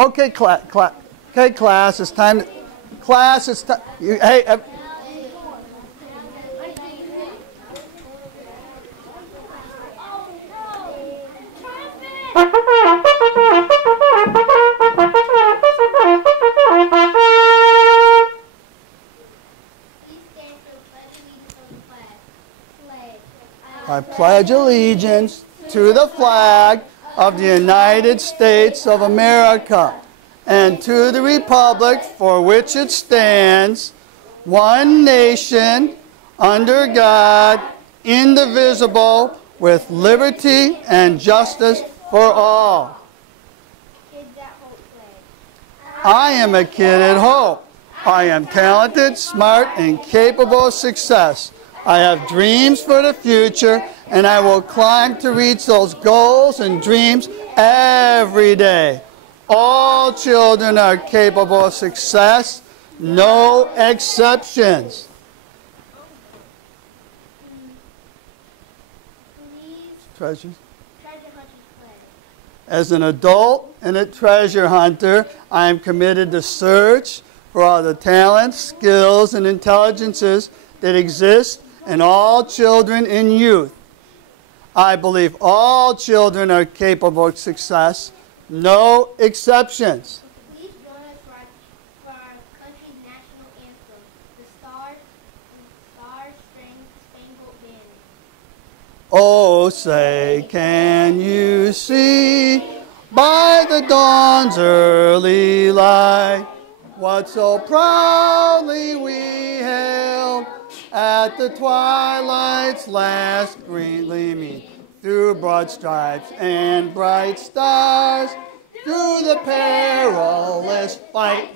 Okay, okay, class, it's time. Class, it's time. Hey. I pledge allegiance to the flag of the United States of America and to the republic for which it stands, one nation, under God, indivisible, with liberty and justice for all. I am a kid at Hope. I am talented, smart, and capable of success. I have dreams for the future, and I will climb to reach those goals and dreams every day. All children are capable of success, no exceptions. Treasures. As an adult and a treasure hunter, I am committed to search for all the talents, skills, and intelligences that exist in all children and youth. I believe all children are capable of success, no exceptions. Please join us for our country's national anthem, the Star-Spangled Banner. Oh, say, can you see by the dawn's early light what so proudly we hailed at the twilight's last green gleaming, through broad stripes and bright stars, through the perilous fight,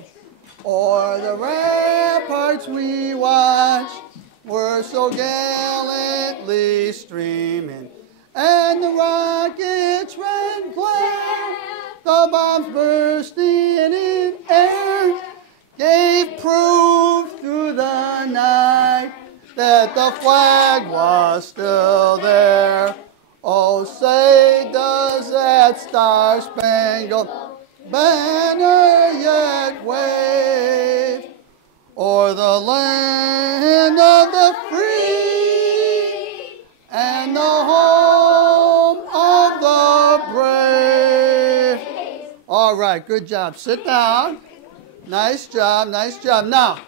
o'er the ramparts we watched, were so gallantly streaming, and the rockets' red glare, the bombs bursting in air, gave proof through the night that the flag was still there. Oh, say, does that star-spangled banner yet wave o'er the land of the free and the home of the brave? All right, good job. Sit down. Nice job, nice job. Now,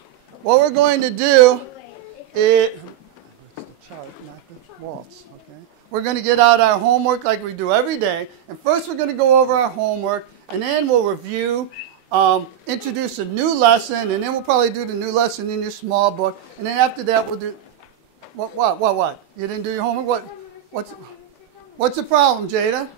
what we're going to do is, we're going to get out our homework like we do every day. And first we're going to go over our homework, and then we'll review, introduce a new lesson, and then we'll probably do the new lesson in your small book. And then after that we'll do, what? You didn't do your homework? What's the problem, Jada?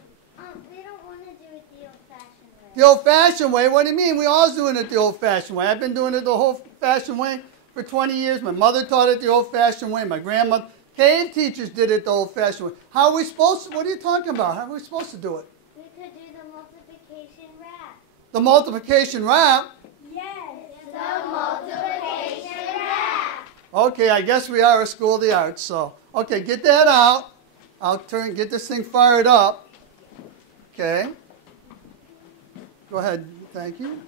They don't want to do it the old-fashioned way. The old-fashioned way? What do you mean? We're always doing it the old-fashioned way. I've been doing it the old-fashioned way for 20 years. My mother taught it the old-fashioned way. My grandmother, cave teachers did it the old-fashioned way. How are we supposed to? What are you talking about? How are we supposed to do it? We could do the multiplication rap. The multiplication rap? Yes, the multiplication rap. Okay, I guess we are a school of the arts. So, okay, get that out. I'll get this thing fired up. Okay. Go ahead. Thank you.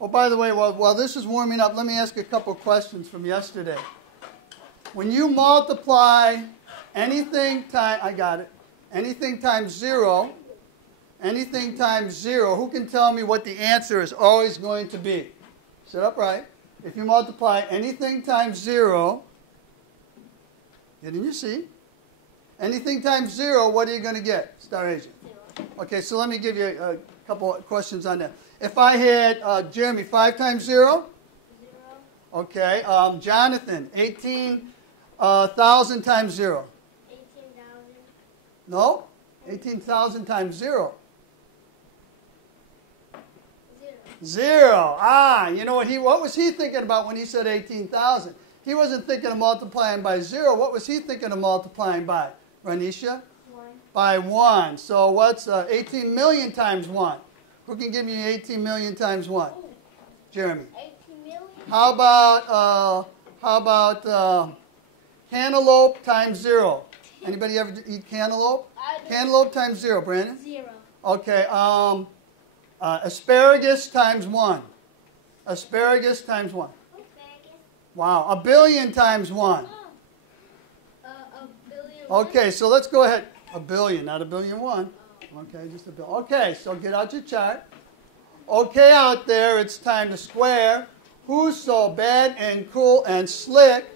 Oh, by the way, while this is warming up, let me ask a couple questions from yesterday. When you multiply anything times 0, who can tell me what the answer is always going to be? Sit upright. If you multiply anything times 0, get in your seat. Anything times 0, what are you going to get? Star Asian. Okay, so let me give you a couple of questions on that. If I had, Jeremy, 5 times 0? 0. Okay, Jonathan, 18,000 times 0. 18,000. No, 18,000 times 0. 0. Ah, you know what was he thinking about when he said 18,000? He wasn't thinking of multiplying by 0. What was he thinking of multiplying by? Ranisha? 1. By 1. So what's 18 million times 1? Who can give me 18 million times 1? Jeremy. 18 million? How about cantaloupe times 0? Anybody ever eat cantaloupe? Cantaloupe times 0, Brandon? 0. Okay, asparagus times 1. Asparagus times 1. Asparagus. Wow, 1 billion times 1. A billion. Okay, so let's go ahead. 1 billion, not 1,000,000,001. Okay, just a bill. Okay, so get out your chart. Okay, out there, it's time to square. Who's so bad and cool and slick?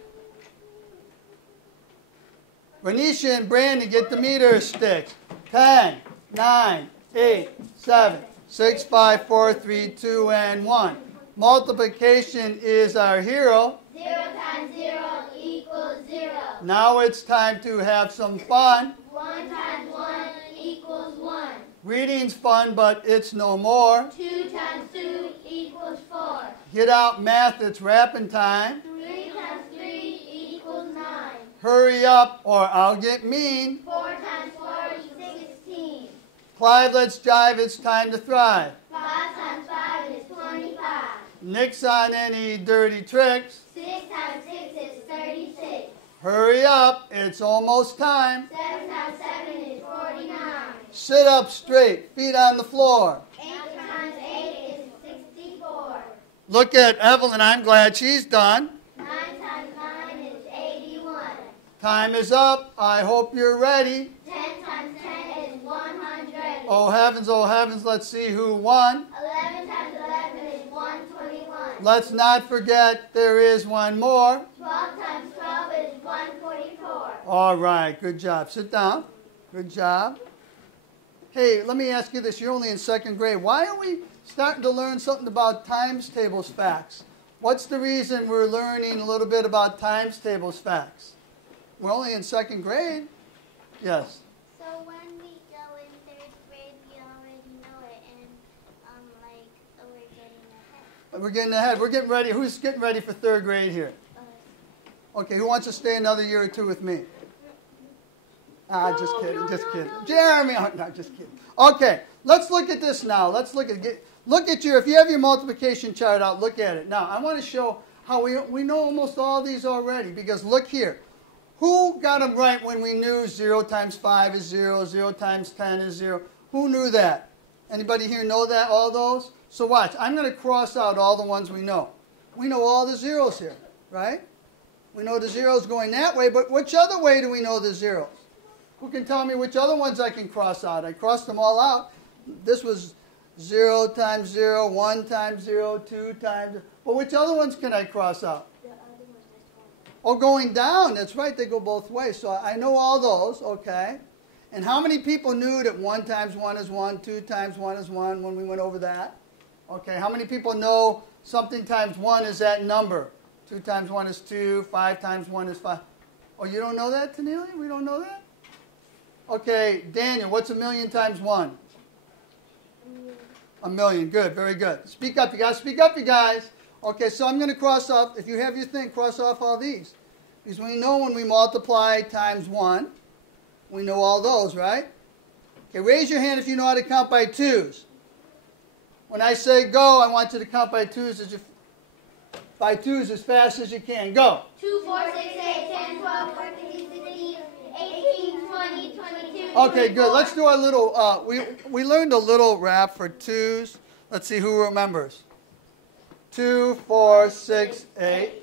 Renisha and Brandon, get the meter sticks. 10, 9, 8, 7, 6, 5, 4, 3, 2, and 1. Multiplication is our hero. 0 times 0 equals 0. Now it's time to have some fun. 1 times 1 equals 1. Reading's fun, but it's no more. 2 times 2 equals 4. Get out math, it's rapping time. 3 times 3 equals 9. Hurry up or I'll get mean. 4 times 4 is 16. Clive, let's jive, it's time to thrive. 5 times 5 is 25. Nix on any dirty tricks. 6 times 6 is 36. Hurry up, it's almost time. 7 times 7 is 49. Sit up straight, feet on the floor. 8 times 8 is 64. Look at Evelyn, I'm glad she's done. 9 times 9 is 81. Time is up, I hope you're ready. 10 times 10 is 100. Oh heavens, let's see who won. 11 times 11 is 121. Let's not forget there is one more. 12 times 12 is 144. All right, good job. Sit down. Good job. Hey, let me ask you this. You're only in 2nd grade. Why are we starting to learn something about times tables facts? What's the reason we're learning a little bit about times tables facts? We're only in 2nd grade. Yes. So when we go in 3rd grade, we already know it, and we're getting ahead. We're getting ahead. We're getting ready. Who's getting ready for 3rd grade here? Okay, who wants to stay another year or 2 with me? Just kidding. Jeremy, no, just kidding. Okay, let's look at this now. Let's look at if you have your multiplication chart out, look at it. Now, I want to show how we know almost all these already, because look here. Who got them right when we knew 0 times 5 is 0, 0 times 10 is 0? Who knew that? Anybody here know that, all those? So watch, I'm going to cross out all the ones we know. We know all the zeros here, right? We know the zeros going that way, but which other way do we know the zeros? Who can tell me which other ones I can cross out? I crossed them all out. This was 0 times 0, 1 times 0, 2 times... Well, which other ones can I cross out? The other one is 1. Oh, going down. That's right. They go both ways. So I know all those, okay. And how many people knew that 1 times 1 is 1, 2 times 1 is 1 when we went over that? Okay, how many people know something times 1 is that number? 2 times 1 is 2, 5 times 1 is 5. Oh, you don't know that, Tanelia? We don't know that? Okay, Daniel, what's 1,000,000 times 1? 1,000,000. Good, very good. Speak up. You got to speak up, you guys. Okay, so I'm going to cross off, if you have your thing, cross off all these. Because we know when we multiply times 1, we know all those, right? Okay, raise your hand if you know how to count by 2s. When I say go, I want you to count by 2s as fast as you can. Go. 2, 4, 6, 8, 10, 12, 14, 16, 18, 20, 22. Okay, good. Let's do our little, we learned a little rap for 2s. Let's see who remembers. 2, 4, 6, 8.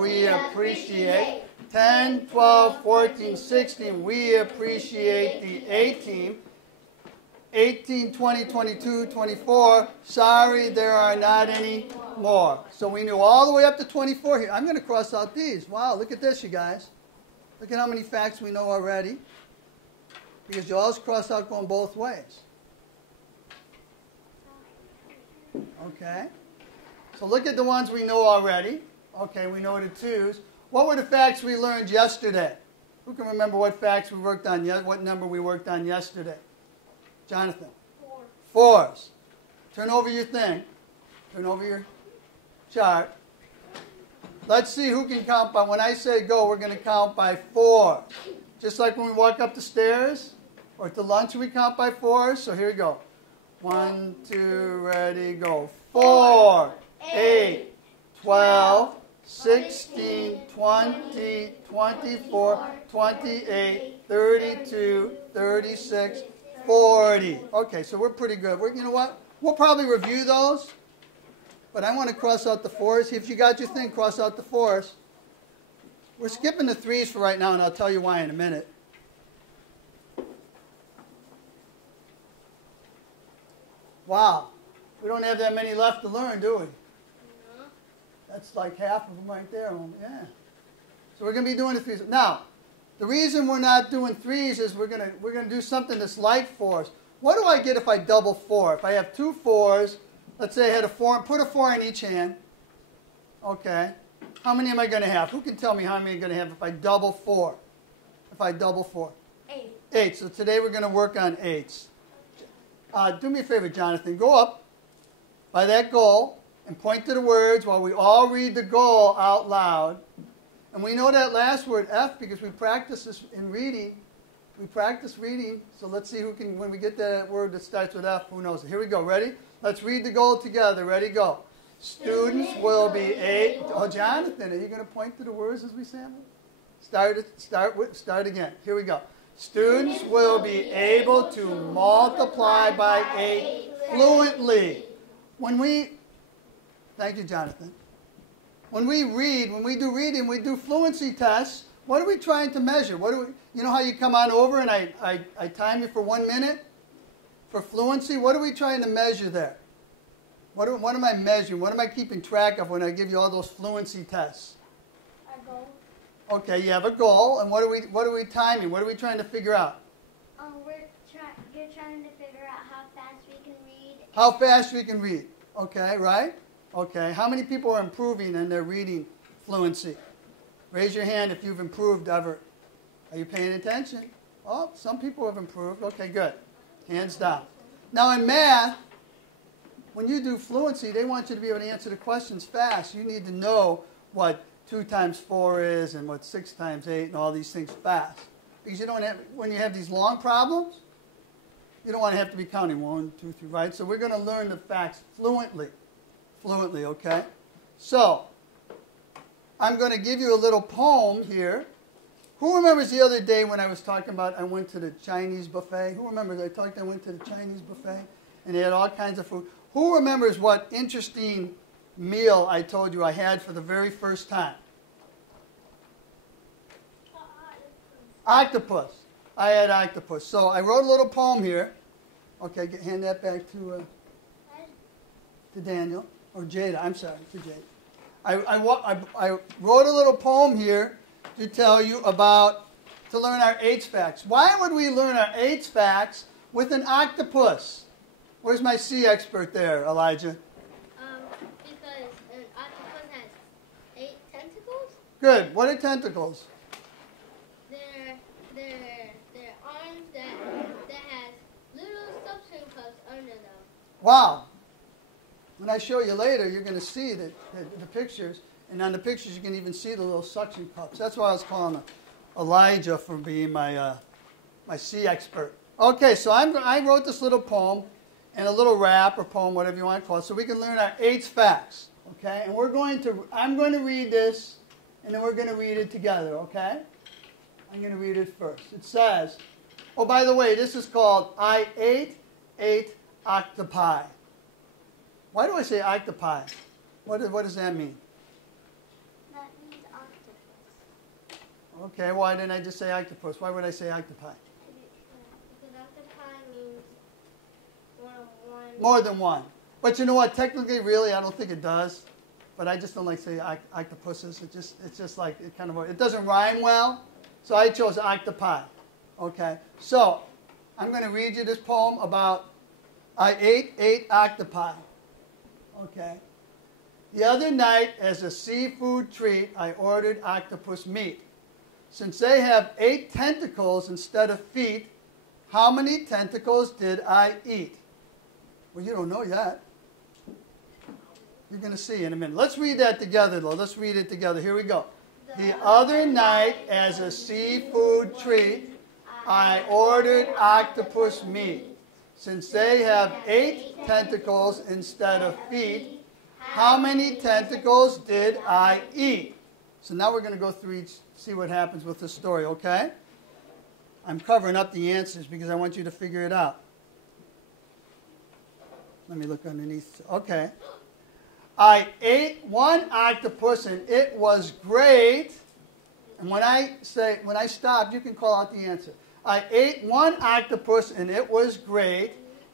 We appreciate. 10, 12, 14, 16. We appreciate the 18. 18, 20, 22, 24. Sorry, there are not any more. So we knew all the way up to 24 here. I'm going to cross out these. Wow, look at this, you guys. Look at how many facts we know already. Because you always cross out going both ways. Okay. So look at the ones we know already. Okay, we know the 2s. What were the facts we learned yesterday? Who can remember what facts we worked on, what number we worked on yesterday? Jonathan? 4. 4s. Turn over your thing. Turn over your chart. Let's see who can count by, when I say go, we're going to count by 4. Just like when we walk up the stairs or to lunch, we count by 4s. So here we go. 1, 2, ready, go. 4, 8, 12, 16, 20, 24, 28, 32, 36, 40. Okay, so we're pretty good. You know what? We'll probably review those, but I want to cross out the 4s. If you got your thing, cross out the 4s. We're skipping the 3s for right now, and I'll tell you why in a minute. Wow. We don't have that many left to learn, do we? No. That's like half of them right there. Yeah. So we're going to be doing the 3s. Now, the reason we're not doing 3s is we're going to do something that's like 4s. What do I get if I double 4? If I have 2 4s, let's say I had a 4, put a 4 in each hand. Okay. How many am I going to have? Who can tell me how many I'm going to have if I double 4? If I double 4? 8. 8. So today we're going to work on 8s. Do me a favor, Jonathan. Go up by that goal and point to the words while we all read the goal out loud. And we know that last word, F, because we practice this in reading. We practice reading. So let's see who can, when we get that word that starts with F, who knows it. Here we go. Ready? Let's read the goal together. Ready? Go. Students will be able. Oh, Jonathan, are you going to point to the words as we say them? Start again. Here we go. Students will be able to multiply by 8 fluently. Thank you, Jonathan. When we read, when we do reading, we do fluency tests. What are we trying to measure? You know how you come on over and I time you for 1 minute for fluency? What are we trying to measure there? What am I measuring? What am I keeping track of when I give you all those fluency tests? A goal. Okay, you have a goal, and what are we timing? What are we trying to figure out? You're trying to figure out how fast we can read. How fast we can read. Okay, right? Okay. How many people are improving in their reading fluency? Raise your hand if you've improved ever. Are you paying attention? Oh, some people have improved. Okay, good. Hands down. Now in math, when you do fluency, they want you to be able to answer the questions fast. You need to know what 2 times 4 is and what 6 times 8 and all these things fast. Because you don't have, when you have these long problems, you don't want to have to be counting 1, 2, 3, right? So we're going to learn the facts fluently. Fluently, okay? So, I'm going to give you a little poem here. Who remembers the other day when I was talking about I went to the Chinese buffet? Who remembers I went to the Chinese buffet and they had all kinds of food? Who remembers what interesting meal I told you I had for the very first time? Octopus. I had octopus. So I wrote a little poem here. Okay, hand that back to Daniel. Or Jada. I'm sorry, to Jada. I wrote a little poem here to tell you about, to learn our 8 facts. Why would we learn our 8 facts with an octopus? Where's my sea expert there, Elijah? Because an octopus has 8 tentacles. Good. What are tentacles? They're arms that has little suction cups under them. Wow. When I show you later, you're going to see the pictures. And on the pictures, you can even see the little suction cups. That's why I was calling Elijah for being my sea expert. Okay, so I wrote this little poem and a little rap or poem, whatever you want to call it, so we can learn our 8 facts. Okay, and I'm going to read this, and then we're going to read it together. Okay, I'm going to read it first. It says, oh, by the way, this is called I ate 8 octopi. Why do I say octopi? What does that mean? That means octopus. Okay, why didn't I just say octopus? Why would I say octopi? Because octopi means one. More than one. But you know what? Technically, really, I don't think it does. But I just don't like saying octopuses. It's just like it doesn't rhyme well. So I chose octopi. Okay. So I'm going to read you this poem about I ate 8 octopi. Okay. The other night, as a seafood treat, I ordered octopus meat. Since they have 8 tentacles instead of feet, how many tentacles did I eat? Well, you don't know yet. You're going to see in a minute. Let's read that together, though. Let's read it together. Here we go. The other night, as a seafood treat, I ordered octopus meat. Since they have 8 tentacles instead of feet, how many tentacles did I eat? So now we're going to go through each, see what happens with the story, okay? I'm covering up the answers because I want you to figure it out. Let me look underneath. Okay. I ate one octopus and it was great. And when I stop, you can call out the answer. I ate one octopus and it was great.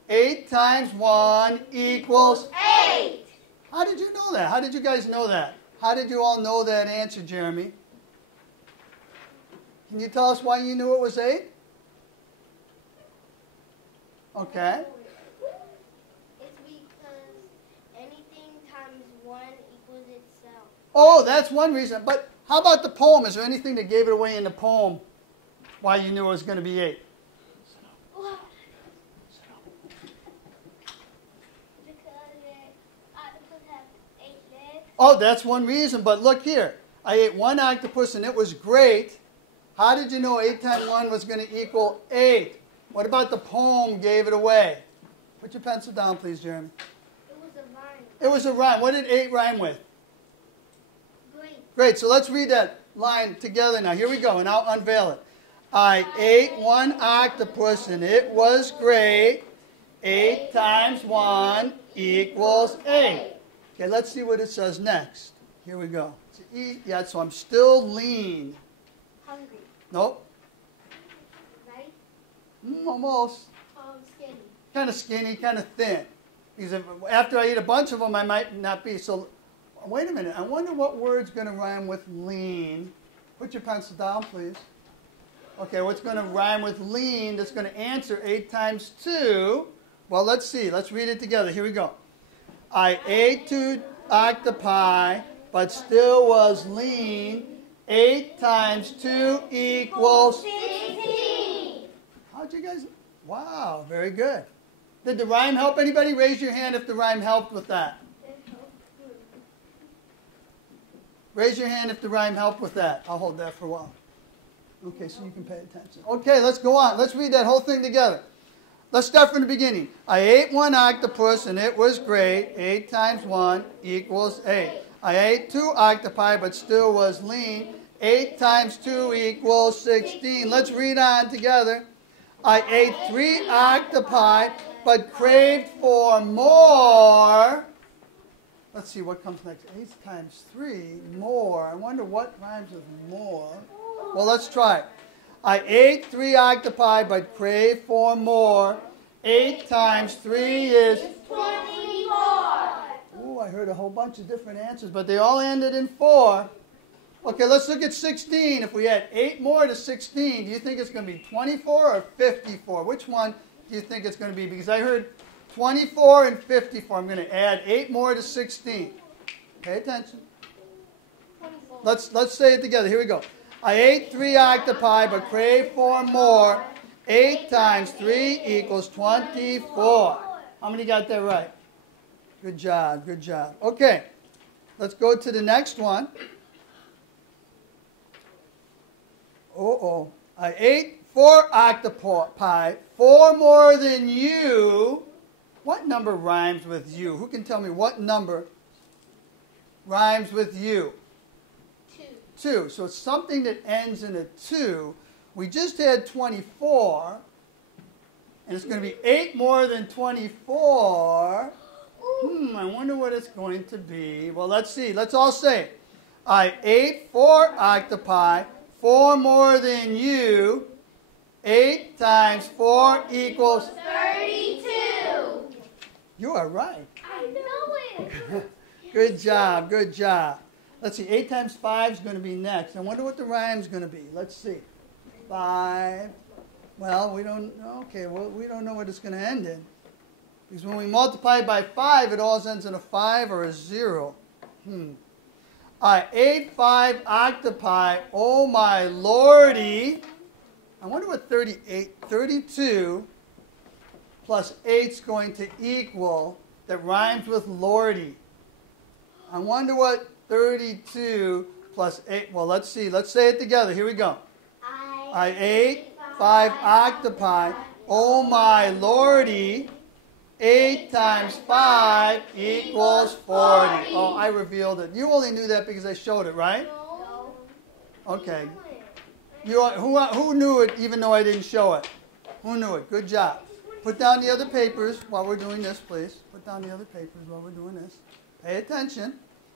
8 times 1 equals 8. How did you know that? How did you guys know that? How did you all know that answer, Jeremy? Can you tell us why you knew it was 8? Okay. It's because anything times 1 equals itself. Oh, that's one reason. But how about the poem? Is there anything that gave it away in the poem why you knew it was going to be 8? Oh, that's one reason, but look here. I ate one octopus and it was great. How did you know 8 times 1 was going to equal 8? What about the poem gave it away? Put your pencil down, please, Jeremy. It was a rhyme. It was a rhyme. What did 8 rhyme with? Great. Great, so let's read that line together now. Here we go, and I'll unveil it. I ate one octopus and it was great. 8 times 1 equals 8. Okay, let's see what it says next. Here we go. To eat, yeah, so I'm still lean. Hungry. Nope. Right? Almost. Skinny. Kind of skinny, kind of thin. Because after I eat a bunch of them, I might not be. So, wait a minute. I wonder what word's going to rhyme with lean. Put your pencil down, please. Okay, what's going to rhyme with lean that's going to answer 8 times 2? Well, let's see. Let's read it together. Here we go. I ate 2 octopi, but still was lean. 8 times 2 equals 16. How'd you guys? Wow, very good. Did the rhyme help anybody? Raise your hand if the rhyme helped with that. Raise your hand if the rhyme helped with that. I'll hold that for a while. Okay, so you can pay attention. Okay, let's go on. Let's read that whole thing together. Let's start from the beginning. I ate one octopus and it was great. 8 times 1 equals 8. I ate 2 octopi but still was lean. 8 times 2 equals 16. Let's read on together. I ate 3 octopi but craved for more. Let's see what comes next. 8 times 3, more. I wonder what rhymes with more. Well, let's try. I ate 3 octopi but craved for more. 8 times 3 is 24. Oh, I heard a whole bunch of different answers, but they all ended in 4. Okay, let's look at 16. If we add 8 more to 16, do you think it's going to be 24 or 54? Which one do you think it's going to be? Because I heard 24 and 54. I'm going to add 8 more to 16. Pay attention. 24. Let's say it together. Here we go. I ate 3 octopi but craved for more. 8 times 3 equals 24. How many got that right? Good job, good job. Okay, let's go to the next one. I ate 4 octopi, 4 more than you. What number rhymes with you? Who can tell me what number rhymes with you? 2. So it's something that ends in a 2. We just had 24, and it's going to be 8 more than 24. I wonder what it's going to be. Well, let's see. Let's all say it. I ate 4 octopi, 4 more than you. 8 times 4 equals 32. You are right. I know it. Good job, good job. Let's see, 8 times 5 is going to be next. I wonder what the rhyme's going to be. Let's see. 5. Well, we don't know what it's going to end in. Because when we multiply by 5, it always ends in a 5 or a 0. I ate 5 octopi, oh my lordy. I wonder what 32 plus 8 is going to equal that rhymes with lordy. I wonder what 32 plus 8, well, let's see. Let's say it together. Here we go. I ate 5 octopi, oh my lordy. 8 times 5 equals 40. Oh, I revealed it. You only knew that because I showed it, right? No. Okay. Who knew it even though I didn't show it? Who knew it? Good job. Put down the other papers while we're doing this, please. Put down the other papers while we're doing this. Pay attention.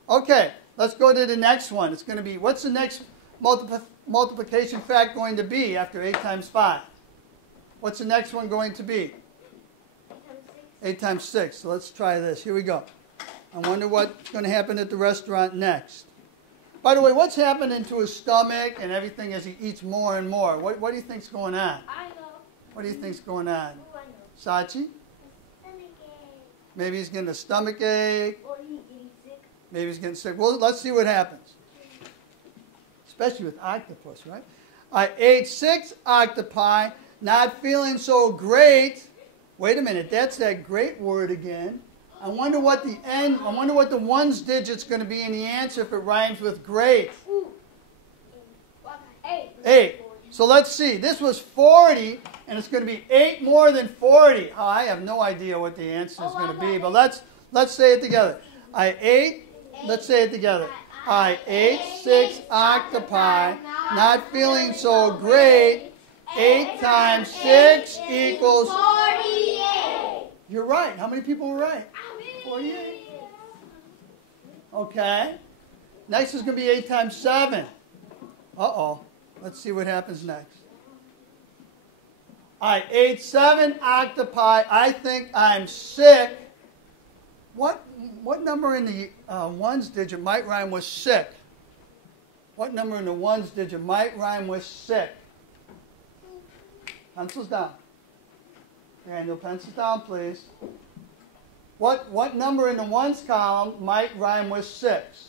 Okay, let's go to the next one. It's going to be, what's the next multiplication fact going to be after 8 times 5? What's the next one going to be? 8 times 6. So let's try this. Here we go. I wonder what's going to happen at the restaurant next. By the way, what's happening to his stomach and everything as he eats more and more? What do you think's going on? I know. What do you think's going on? Oh, I know. Sachi? Stomach ache. Maybe he's getting a stomach ache. Or he's getting sick. Maybe he's getting sick. Well, let's see what happens. Especially with octopus, right? I ate 6 octopi, not feeling so great. Wait a minute, that's that great word again. I wonder what the ones digit's going to be in the answer if it rhymes with great. Ooh. 8. So let's see. This was 40, and it's going to be 8 more than 40. Oh, I have no idea what the answer is going to be, but let's say it together. I ate. Let's say it together. I ate 6 octopi, not feeling so great. 8 times 6 equals 48. You're right. How many people were right? 48. Okay. Next is going to be 8 times 7. Uh-oh. Let's see what happens next. I ate 7 octopi. I think I'm sick. What number in the ones digit might rhyme with sick? What number in the ones digit might rhyme with sick? Pencils down. Daniel, pencils down, please. What number in the ones column might rhyme with 6?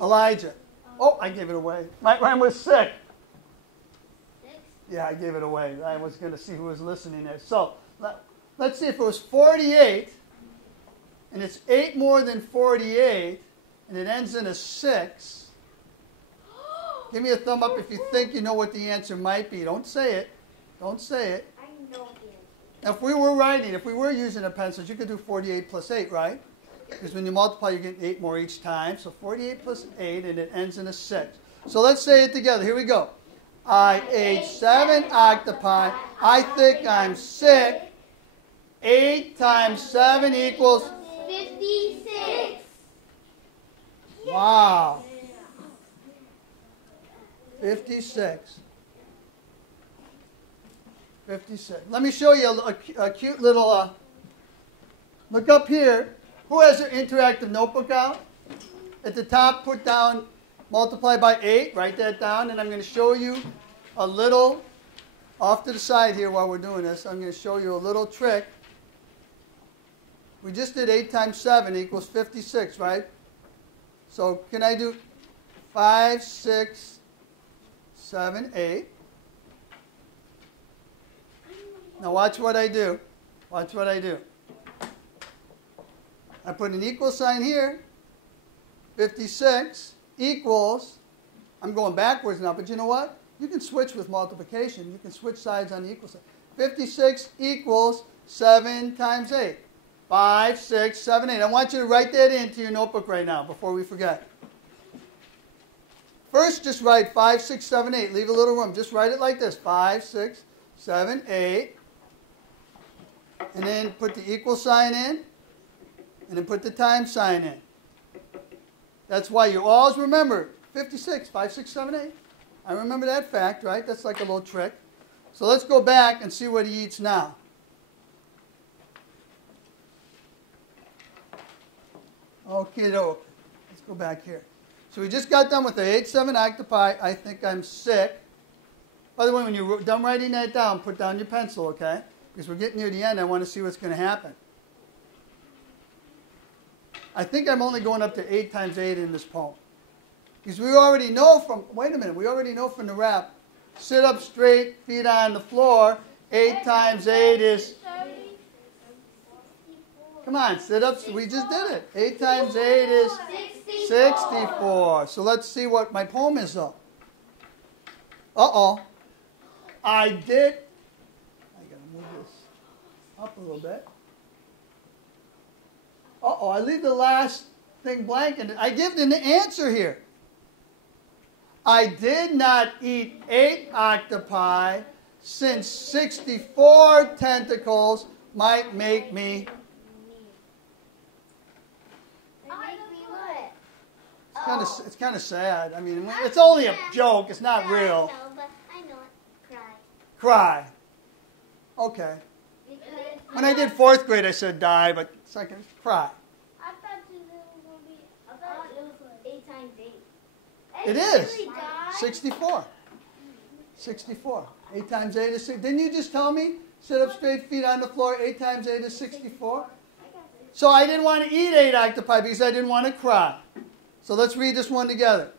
Elijah. Oh, I gave it away. Might rhyme with sick. 6? Yeah, I gave it away. I was going to see who was listening there. So, let's see if it was 48, and it's 8 more than 48, and it ends in a 6. Give me a thumb up if you think you know what the answer might be. Don't say it. Don't say it. I know the answer. Now, if we were using a pencil, you could do 48 plus 8, right? Because when you multiply, you get 8 more each time. So 48 plus 8, and it ends in a 6. So let's say it together. Here we go. I ate 7 octopi. I think I'm sick. 8 times 7 equals 56. Wow. 56. 56. Let me show you a cute little, look up here. Who has their interactive notebook out? At the top, put down, multiply by 8. Write that down, and I'm going to show you a little, off to the side here while we're doing this, I'm going to show you a little trick. We just did 8 times 7 equals 56, right? So can I do 5, 6, 7, 8? Now watch what I do. Watch what I do. I put an equal sign here. 56 equals, I'm going backwards now, but you know what? You can switch with multiplication. You can switch sides on the equal sign. 56 equals 7 times 8. 5, 6, 7, 8. I want you to write that into your notebook right now before we forget. First, just write 5, 6, 7, 8. Leave a little room. Just write it like this. 5, 6, 7, 8. And then put the equal sign in. And then put the times sign in. That's why you always remember 56, 5, 6, 7, 8. I remember that fact, right? That's like a little trick. So let's go back and see what he eats now. Okay, doke. Let's go back here. So we just got done with the 8, 7 octopi. I think I'm sick. By the way, when you're done writing that down, put down your pencil, okay? Because we're getting near the end. I want to see what's going to happen. I think I'm only going up to 8 times 8 in this poem. Because we already know from, wait a minute, we already know from the rap, sit up straight, feet on the floor, 8 times 8 is, come on, sit up, we just did it. 8 times 8 is 64. So let's see what my poem is though. Uh-oh. I got to move this up a little bit. I leave the last thing blank, and I give an answer here. I did not eat 8 octopi since 64 tentacles might make me. It's kind of sad. I mean, it's only a joke. It's not real. I know it. Cry. Cry. Okay. When I did 4th grade, I said die, but second, cry. I thought it was going to be. I thought it was like 8 times 8. It is. 64. 64. 8 times 8 is 6. Didn't you just tell me? Sit up straight, feet on the floor. 8 times 8 is 64. So I didn't want to eat 8 octopi because I didn't want to cry. So let's read this one together.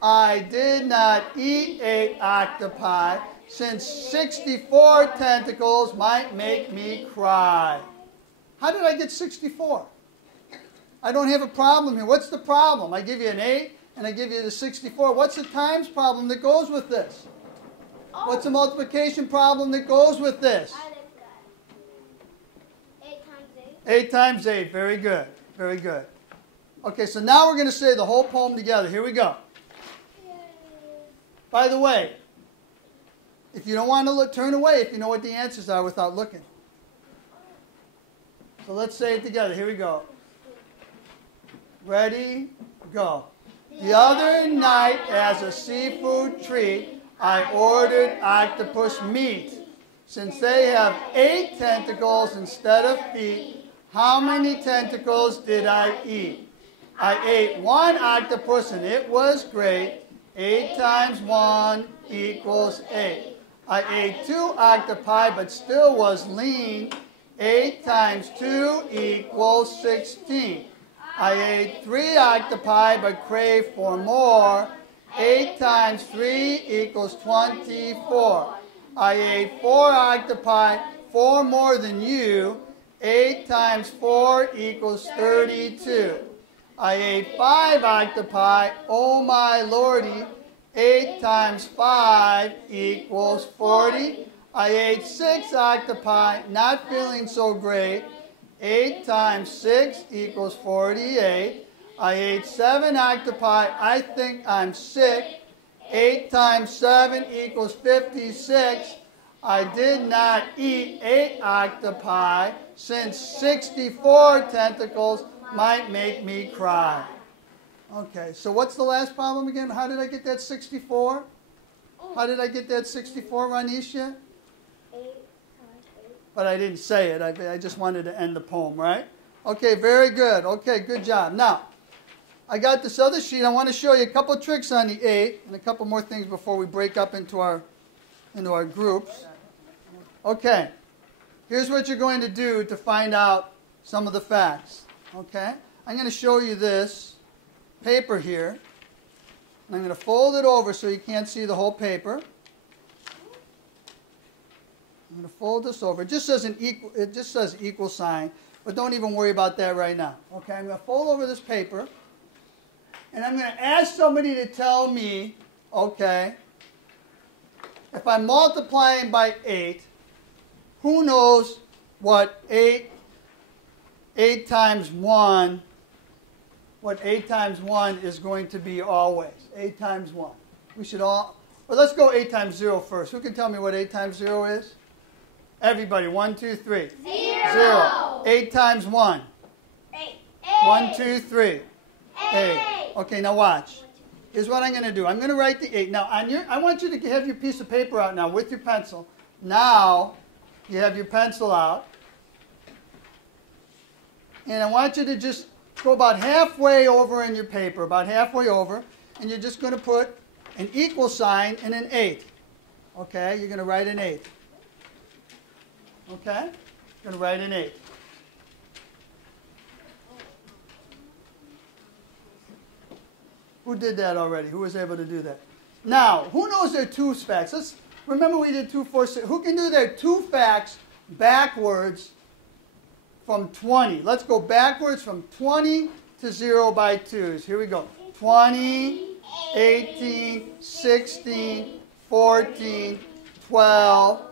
I did not eat 8 octopi since 64 tentacles might make me cry. How did I get 64? I don't have a problem here. What's the problem? I give you an 8 and I give you the 64. What's the times problem that goes with this? What's the multiplication problem that goes with this? 8 times 8. 8 times 8. Very good. Very good. Okay, so now we're going to say the whole poem together. Here we go. By the way, if you don't want to look, turn away if you know what the answers are without looking. So let's say it together. Here we go. Ready? Go. The other night, as a seafood treat, I ordered octopus meat. Since they have 8 tentacles instead of feet, how many tentacles did I eat? I ate 1 octopus and it was great. 8 times 1 equals 8. I ate 2 octopi but still was lean. 8 times 2 equals 16. I ate 3 octopi but craved for more. 8 times 3 equals 24. I ate 4 octopi, 4 more than you. 8 times 4 equals 32. I ate 5 octopi, oh my lordy. 8 times 5 equals 40. I ate 6 octopi, not feeling so great. 8 times 6 equals 48. I ate 7 octopi, I think I'm sick. 8 times 7 equals 56. I did not eat 8 octopi since 64 tentacles might make me cry. Okay, so what's the last problem again? How did I get that 64? How did I get that 64, Ranisha? 8 times 8. But I didn't say it. I just wanted to end the poem, right? Okay, very good. Okay, good job. Now, I got this other sheet. I want to show you a couple tricks on the 8 and a couple more things before we break up into our groups. Okay, here's what you're going to do to find out some of the facts. Okay, I'm going to show you this paper here. And I'm going to fold it over so you can't see the whole paper. I'm going to fold this over. It just says equal sign, but don't even worry about that right now. Okay, I'm going to fold over this paper, and I'm going to ask somebody to tell me, okay, if I'm multiplying by 8, who knows what 8 times 1, what 8 times 1 is going to be always? 8 times 1. We should all, well, let's go 8 times 0 first. Who can tell me what 8 times 0 is? Everybody, 1, 2, 3. 0. 8 times 1. 8. 1, 2, 3. 8. Okay, now watch. Here's what I'm going to do. I'm going to write the 8. Now, I want you to have your piece of paper out now with your pencil. Now, you have your pencil out. And I want you to just go about halfway over in your paper, about halfway over, and you're just going to put an equal sign and an 8. Okay, you're going to write an 8. Okay, you're going to write an 8. Who did that already? Who was able to do that? Now, who knows their 2 facts? Remember we did 2, 4, 6. Who can do their 2 facts backwards from 20? Let's go backwards from 20 to 0 by 2s. Here we go. 20, 18, 16, 14, 12.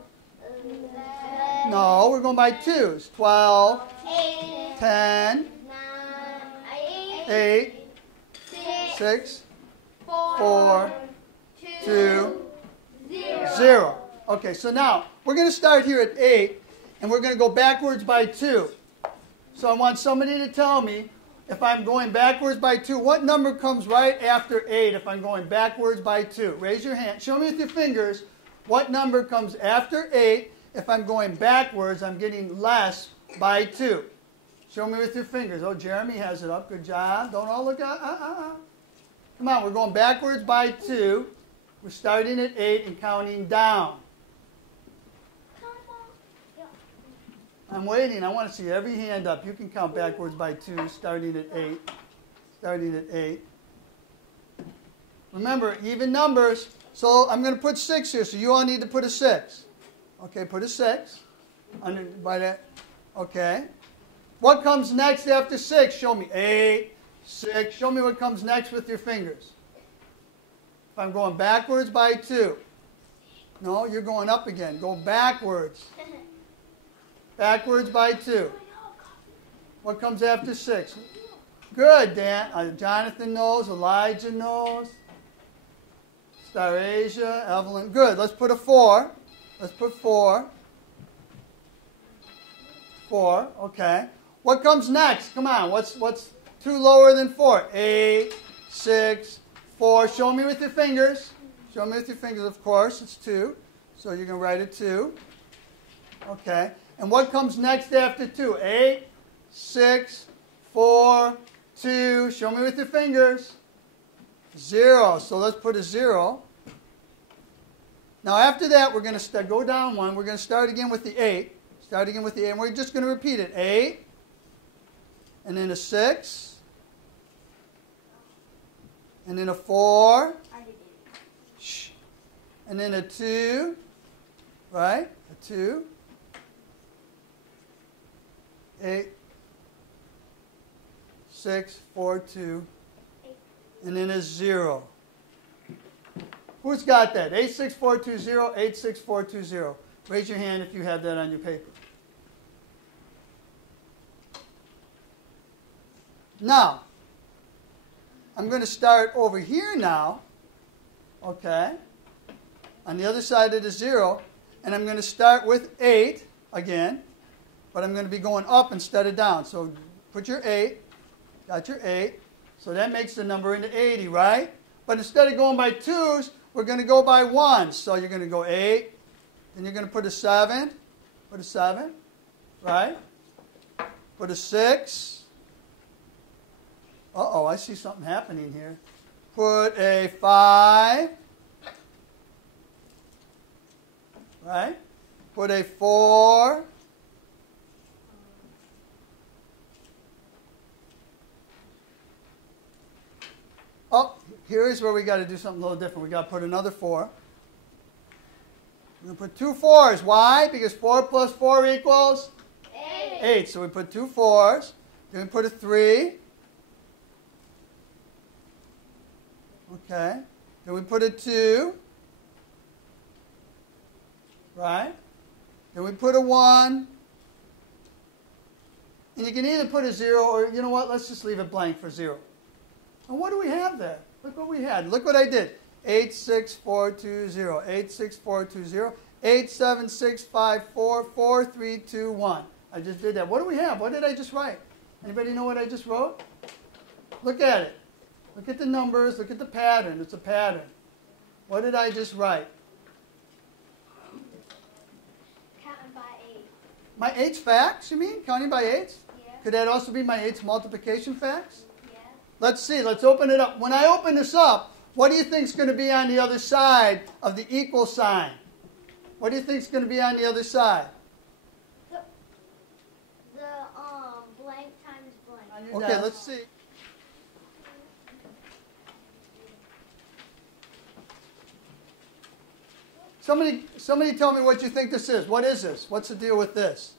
No, we're going by 2s. 12, 10, 8, 6, 4, 2, 0. Okay, so now we're going to start here at 8, and we're going to go backwards by 2. So I want somebody to tell me, if I'm going backwards by 2, what number comes right after 8 if I'm going backwards by 2? Raise your hand. Show me with your fingers what number comes after 8 if I'm going backwards. I'm getting less by 2. Show me with your fingers. Oh, Jeremy has it up. Good job. Don't all look at. Come on, we're going backwards by 2. We're starting at 8 and counting down. I'm waiting. I want to see every hand up. You can count backwards by 2, starting at 8. Starting at 8. Remember, even numbers. So I'm going to put 6 here. So you all need to put a 6. Okay, put a 6. By that. Okay. What comes next after 6? Show me. 8, 6. Show me what comes next with your fingers. If I'm going backwards by 2. No, you're going up again. Go backwards. Backwards by 2. What comes after 6? Good, Dan. Jonathan knows. Elijah knows. Starasia, Evelyn. Good. Let's put a 4. Let's put 4. 4. Okay. What comes next? Come on. What's 2 lower than 4? 8, 6, 4. Show me with your fingers. Show me with your fingers, of course. It's 2. So you're going to write a 2. Okay. And what comes next after 2? 8, 6, 4, 2. Show me with your fingers. 0. So let's put a 0. Now after that, we're going to go down 1. We're going to start again with the 8. Start again with the 8. And we're just going to repeat it. 8. And then a 6. And then a 4. Shh. And then a 2. Right? A 2. 8, 6, 4, 2, and then a 0. Who's got that? 8, 6, 4, 2, 0, 8, 6, 4, 2, 0. Raise your hand if you have that on your paper. Now, I'm going to start over here now, okay, on the other side of the 0, and I'm going to start with 8 again. But I'm going to be going up instead of down. So put your 8. Got your 8. So that makes the number into 80, right? But instead of going by 2s, we're going to go by 1s. So you're going to go 8. Then you're going to put a 7. Put a 7. Right? Put a 6. Uh-oh, I see something happening here. Put a 5. Right? Put a 4. Oh, here's where we got to do something a little different. We got to put another 4. We're going to put 2 4s. Why? Because 4 plus 4 equals 8. 8. So we put 2 4s. Then we put a 3. Okay. Then we put a 2. Right? Then we put a 1. And you can either put a 0 or, you know what, let's just leave it blank for 0. And what do we have there? Look what we had. Look what I did. 8, 6, 4, 2, 0. 8, 6, 4, 2, 0. 8, 7, 6, 5, 4, 4, 3, 2, 1. I just did that. What do we have? What did I just write? Anybody know what I just wrote? Look at it. Look at the numbers. Look at the pattern. It's a pattern. What did I just write? Counting by 8. My 8's facts, you mean? Counting by 8's? Yeah. Could that also be my 8's multiplication facts? Yeah. Let's see. Let's open it up. When I open this up, what do you think is going to be on the other side of the equal sign? What do you think is going to be on the other side? The blank times blank. Okay, let's see. Somebody tell me what you think this is. What is this? What's the deal with this?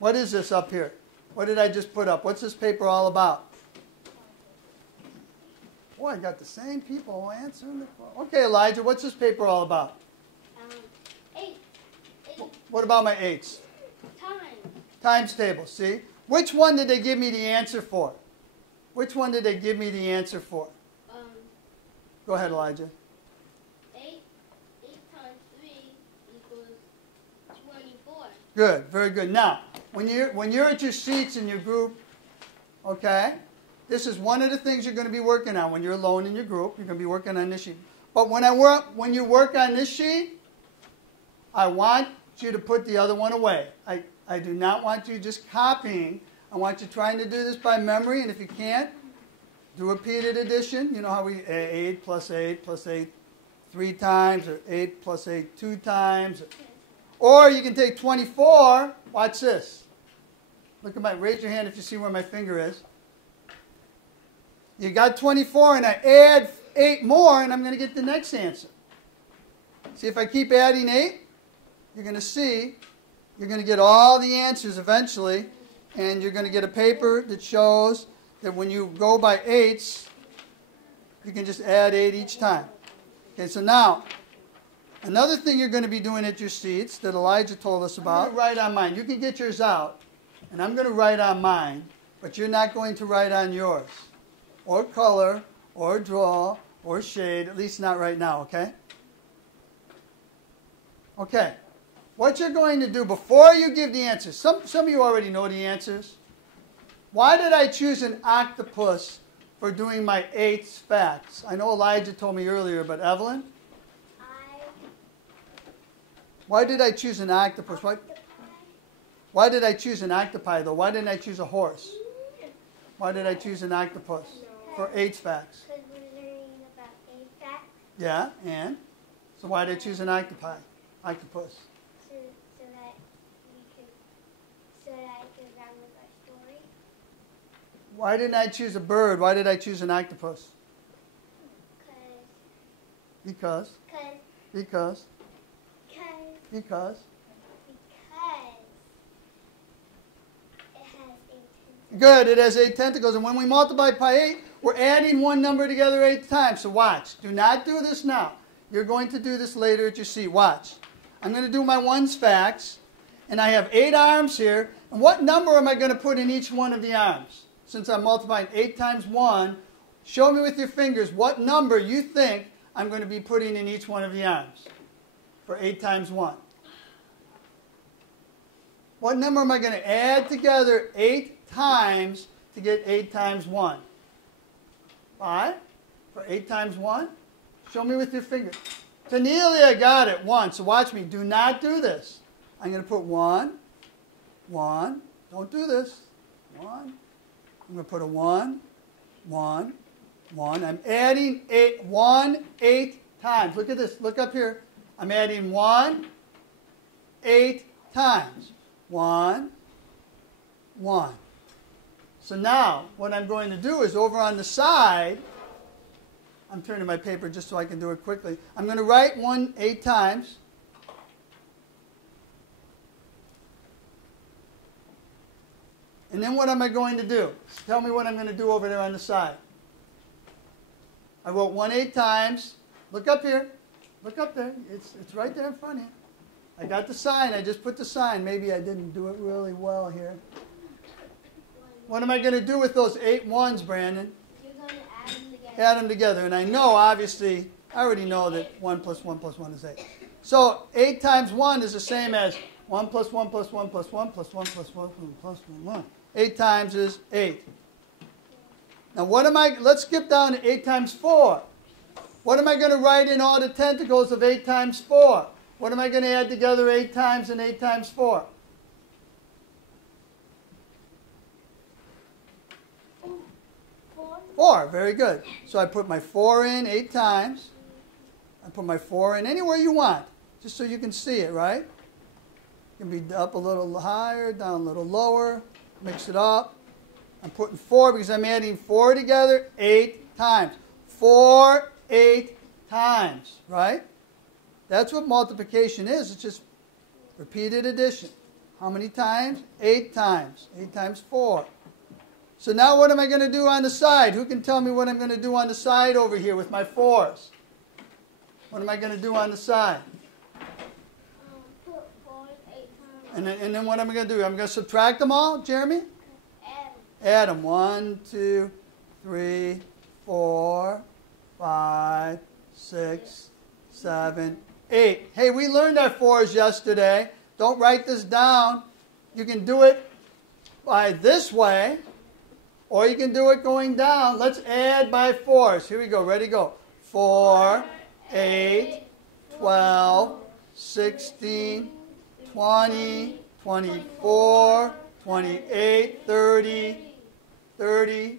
What is this up here? What did I just put up? What's this paper all about? Boy, I got the same people answering the question. Okay, Elijah, what's this paper all about? 8. What about my 8s? Time. Times table, see? Which one did they give me the answer for? Which one did they give me the answer for? Go ahead, Elijah. 8 times 3 equals 24. Good, very good. Now, when you're at your seats in your group, okay, this is one of the things you're going to be working on when you're alone in your group. You're going to be working on this sheet. But when you work on this sheet, I want you to put the other one away. I do not want you just copying. I want you trying to do this by memory, and if you can't, do repeated addition. You know how we 8 plus 8 plus 8 3 times, or 8 plus 8 2 times. Or you can take 24. Watch this. Look at raise your hand if you see where my finger is. You got 24, and I add 8 more, and I'm going to get the next answer. See, if I keep adding 8, you're going to see, you're going to get all the answers eventually, and you're going to get a paper that shows that when you go by 8s, you can just add 8 each time. Okay, so now, another thing you're going to be doing at your seats that Elijah told us about, write on mine. You can get yours out, and I'm going to write on mine, but you're not going to write on yours, or color, or draw, or shade, at least not right now, okay? Okay. What you're going to do before you give the answers, some of you already know the answers. Why did I choose an octopus for doing my 8 facts? I know Elijah told me earlier, but Evelyn? Why did I choose an octopus? Why did I choose an octopi, though? Why didn't I choose a horse? Why did I choose an octopus for 8 facts? Because we're learning about 8 facts. Yeah, and? So why did I choose an octopus? So that I could run with our story. Why didn't I choose a bird? Why did I choose an octopus? Because it has 8 tentacles. Good, it has 8 tentacles. And when we multiply by 8, we're adding one number together 8 times. So watch. Do not do this now. You're going to do this later at your seat. Watch. I'm going to do my 1's facts. And I have 8 arms here. And what number am I going to put in each one of the arms? Since I'm multiplying 8 times 1, show me with your fingers what number you think I'm going to be putting in each one of the arms for 8 times 1. What number am I going to add together 8 times to get 8 times 1? 5 for 8 times 1? Show me with your fingers. Tanelia got it, 1. So watch me. Do not do this. I'm going to put 1, 1. Don't do this. 1. I'm going to put a 1, 1, 1. I'm adding 8 times. Look at this. Look up here. I'm adding 1, 8 times. 1, 1. So now, what I'm going to do is over on the side, I'm turning my paper just so I can do it quickly. I'm going to write 1 8 times. And then what am I going to do? Tell me what I'm going to do over there on the side. I wrote 1 8 times. Look up here. Look up there. It's right there in front of you. I got the sign. I just put the sign. Maybe I didn't do it really well here. What am I going to do with those 8 1s, Brandon? You're going to add them together. Add them together. And I know, obviously, I already know that 1 plus 1 plus 1 is 8. So 8 times 1 is the same as 1 plus 1 plus 1 plus 1 plus 1 plus 1 plus 1. 8 times is 8. Now let's skip down to 8 times 4. What am I going to write in all the tentacles of 8 times 4? What am I going to add together 8 times and 8 times 4? 4. Very good. So I put my 4 in 8 times. I put my 4 in anywhere you want, just so you can see it, right? It can be up a little higher, down a little lower. Mix it up. I'm putting 4 because I'm adding 4 together 8 times. 4 8 times, right? That's what multiplication is. It's just repeated addition. How many times? 8 times. 8 times 4. So now what am I going to do on the side? Who can tell me what I'm going to do on the side over here with my 4s? What am I going to do on the side? Put 4 8 times. And then what am I going to do? I'm going to subtract them all, Jeremy? Add them. Add them. 1, 2, 3, 4, 5, 6, 7, 8. Hey, we learned our 4s yesterday. Don't write this down. You can do it by this way, or you can do it going down. Let's add by 4s. Here we go. Ready, go. 4, 8, 12, 16, 20, 24, 28, 30, 30.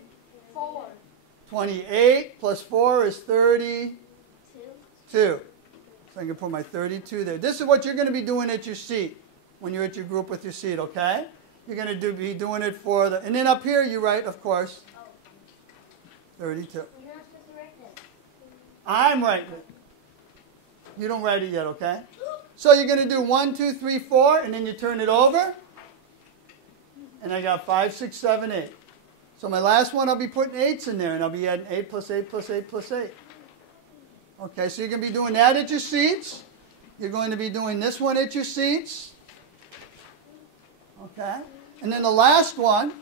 28 plus 4 is 32. So I can put my 32 there. This is what you're going to be doing at your seat when you're at your group with your seat, okay? You're going to be doing it for the... And then up here you write, of course, 32. You're not supposed to write this. I'm writing it. You don't write it yet, okay? So you're going to do 1, 2, 3, 4, and then you turn it over. And I got 5, 6, 7, 8. So my last one, I'll be putting 8s in there, and I'll be adding 8 plus 8 plus 8 plus 8. Okay, so you're going to be doing that at your seats. You're going to be doing this one at your seats. Okay? And then the last one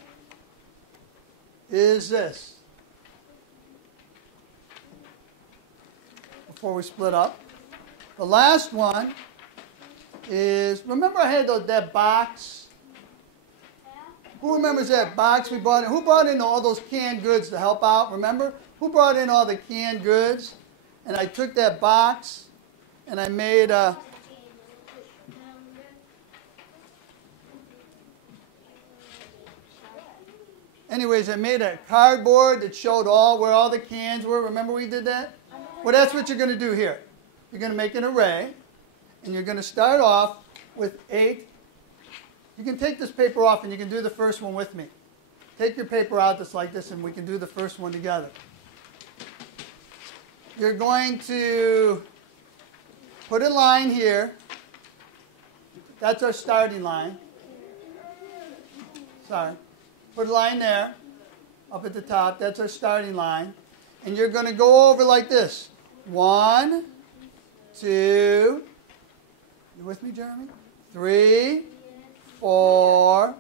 is this. Before we split up. The last one is, remember I had that box? Who remembers that box we brought in? Who brought in all those canned goods to help out? Remember? Who brought in all the canned goods? And I took that box and I made a... Anyways, I made a cardboard that showed where all the cans were. Remember we did that? Well, that's what you're going to do here. You're going to make an array, and you're going to start off with 8. You can take this paper off, and you can do the first one with me. Take your paper out that's like this, and we can do the first one together. You're going to put a line here. That's our starting line. Sorry. Put a line there, up at the top. That's our starting line. And you're going to go over like this. 1, 2, you with me, Jeremy? 3, 4,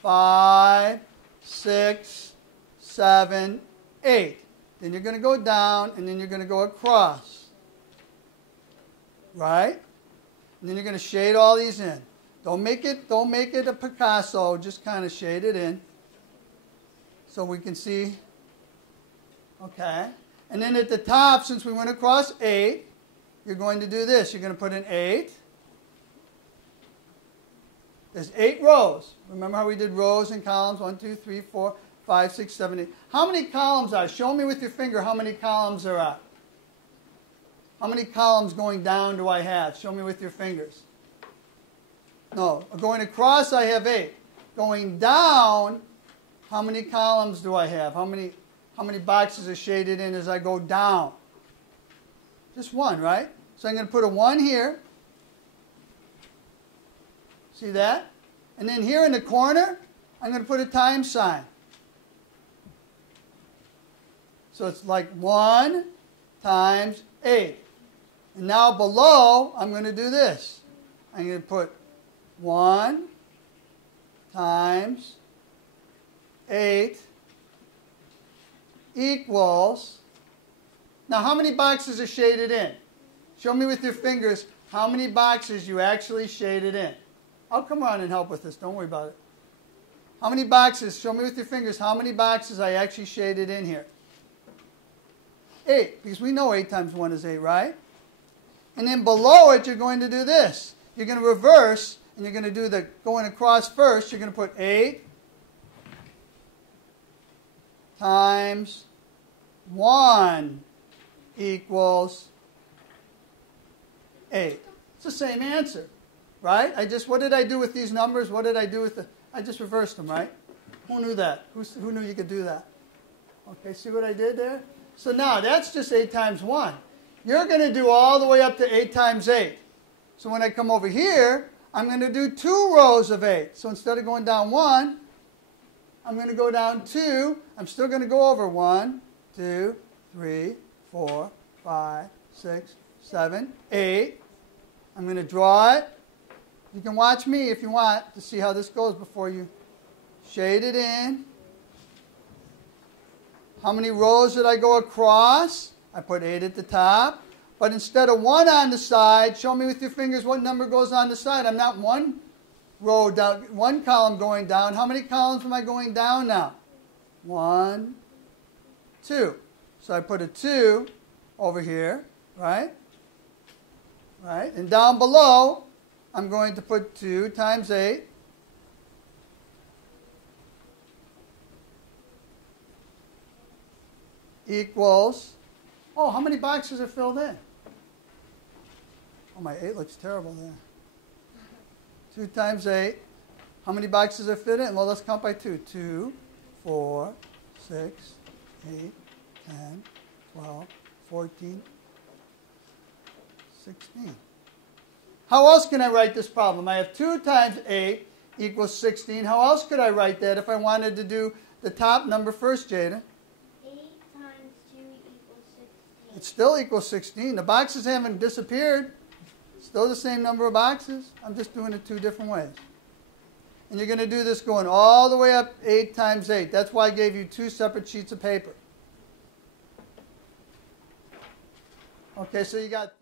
5, 6, 7, 8. Then you're going to go down, and then you're going to go across. Right? And then you're going to shade all these in. Don't make it a Picasso. Just kind of shade it in. So we can see. Okay. And then at the top, since we went across 8, you're going to do this. You're going to put an 8. There's 8 rows. Remember how we did rows and columns? 1, 2, 3, 4, 5, 6, 7, 8. How many columns are? Show me with your finger how many columns there are. How many columns going down do I have? Show me with your fingers. No. Going across, I have 8. Going down, how many columns do I have? How many boxes are shaded in as I go down? Just 1, right? So I'm going to put a 1 here. See that? And then here in the corner, I'm going to put a times sign. So it's like 1 times 8. And now below, I'm going to do this. I'm going to put 1 times 8 equals... Now, how many boxes are shaded in? Show me with your fingers how many boxes you actually shaded in. I'll come around and help with this. Don't worry about it. How many boxes? Show me with your fingers how many boxes I actually shaded in here. 8, because we know 8 times 1 is 8, right? And then below it, you're going to do this. You're going to reverse, and you're going to do the going across first. You're going to put 8 times 1 equals 8. It's the same answer, right? What did I do with these numbers? What did I do with I just reversed them, right? Who knew that? Who knew you could do that? Okay, see what I did there? So now, that's just 8 times 1. You're going to do all the way up to 8 times 8. So when I come over here, I'm going to do 2 rows of 8. So instead of going down 1, I'm going to go down 2. I'm still going to go over 1, 2, 3, 4, 5, 6, 7, 8. I'm going to draw it. You can watch me if you want to see how this goes before you shade it in. How many rows did I go across? I put 8 at the top. But instead of 1 on the side, show me with your fingers what number goes on the side. I'm not one row down, one column going down. How many columns am I going down now? 1, 2. So I put a 2 over here, right? Right? And down below, I'm going to put 2 times 8. Equals, oh, how many boxes are filled in? Oh, my 8 looks terrible there. 2 times 8. How many boxes are fit in? Well, let's count by 2. 2, 4, 6, 8, 10, 12, 14, 16. How else can I write this problem? I have 2 times 8 equals 16. How else could I write that if I wanted to do the top number first, Jada? 8 times 2 equals 16. It still equals 16. The boxes haven't disappeared. Still the same number of boxes. I'm just doing it 2 different ways. And you're going to do this going all the way up 8 times 8. That's why I gave you 2 separate sheets of paper. Okay, so you got